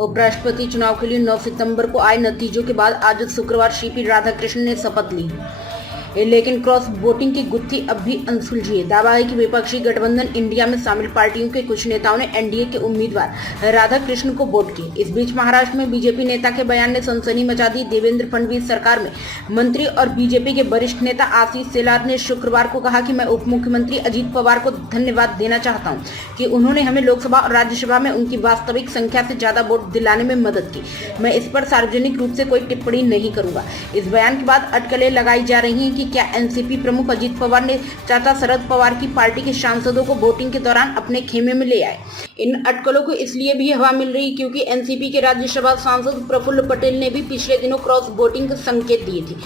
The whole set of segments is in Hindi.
उपराष्ट्रपति चुनाव के लिए 9 सितंबर को आए नतीजों के बाद आज शुक्रवार सीपी राधाकृष्णन ने शपथ ली, लेकिन क्रॉस वोटिंग की गुत्थी अब भी अनसुलझी है। दावा है कि विपक्षी गठबंधन इंडिया में शामिल पार्टियों के कुछ नेताओं ने एनडीए के उम्मीदवार राधाकृष्णन को वोट किए। इस बीच महाराष्ट्र में बीजेपी नेता के बयान ने सनसनी मचा दी। देवेंद्र फडणवीस सरकार में मंत्री और बीजेपी के वरिष्ठ नेता आशीष शेलार ने शुक्रवार को कहा कि मैं उप मुख्यमंत्री अजीत पवार को धन्यवाद देना चाहता हूं कि उन्होंने हमें लोकसभा और राज्यसभा में उनकी वास्तविक संख्या से ज्यादा वोट दिलाने में मदद की। मैं इस पर सार्वजनिक रूप से कोई टिप्पणी नहीं करूंगा। इस बयान के बाद अटकलें लगाई जा रही हैं कि क्या एनसीपी प्रमुख अजीत पवार ने चाचा शरद पवार की पार्टी के सांसदों को वोटिंग के दौरान अपने खेमे में ले आए। इन अटकलों को इसलिए भी हवा मिल रही क्योंकि एनसीपी के राज्यसभा सांसद प्रफुल्ल पटेल ने भी पिछले दिनों क्रॉस वोटिंग का संकेत दिए थे।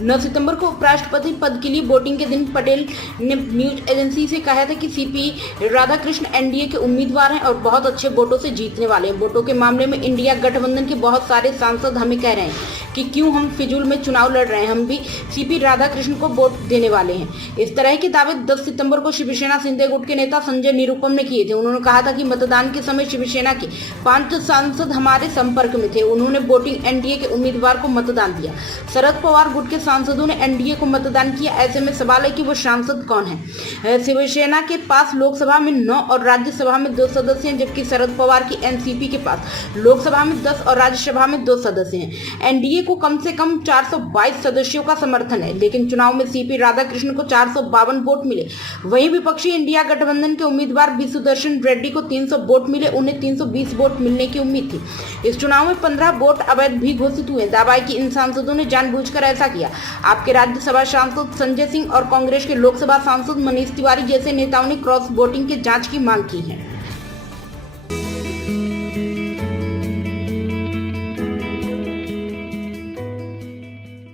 9 सितंबर को उपराष्ट्रपति पद के लिए वोटिंग के दिन पटेल ने न्यूज एजेंसी से कहा था कि सीपी राधाकृष्ण एनडीए के उम्मीदवार हैं और बहुत अच्छे वोटों से जीतने वाले हैं। वोटों के मामले में इंडिया गठबंधन के बहुत सारे सांसद हमें कह रहे हैं कि क्यों हम फिजूल में चुनाव लड़ रहे हैं, हम भी सीपी राधाकृष्ण को वोट देने वाले हैं। इस तरह के दावे 10 सितंबर को शिवसेना शिंदे गुट के नेता संजय निरुपम ने किए थे। उन्होंने कहा था कि मतदान के समय शिवसेना के 5 सांसद हमारे संपर्क में थे। उन्होंने वोटिंग एनडीए के उम्मीदवार को मतदान दिया। शरद पवार गुट के सांसदों ने एनडीए को मतदान किया। ऐसे में सवाल है कि वो सांसद कौन है। शिवसेना के पास लोकसभा में 9 और राज्यसभा में 2 सदस्य हैं, जबकि शरद पवार की एनसीपी के पास लोकसभा में 10 और राज्यसभा में 2 सदस्य हैं। एनडीए को कम से कम 422 सदस्यों का समर्थन है, लेकिन चुनाव में सीपी राधाकृष्णन को 452 वोट मिले। वहीं विपक्षी इंडिया गठबंधन के उम्मीदवार बी सुदर्शन रेड्डी को 300 वोट मिले। उन्हें 320 वोट मिलने की उम्मीद थी। इस चुनाव में 15 वोट अवैध भी घोषित हुए। दावा है कि इन सांसदों ने जानबूझकर ऐसा किया। आपके राज्यसभा सांसद संजय सिंह और कांग्रेस के लोकसभा सांसद मनीष तिवारी जैसे नेताओं ने क्रॉस वोटिंग के जांच की मांग की है।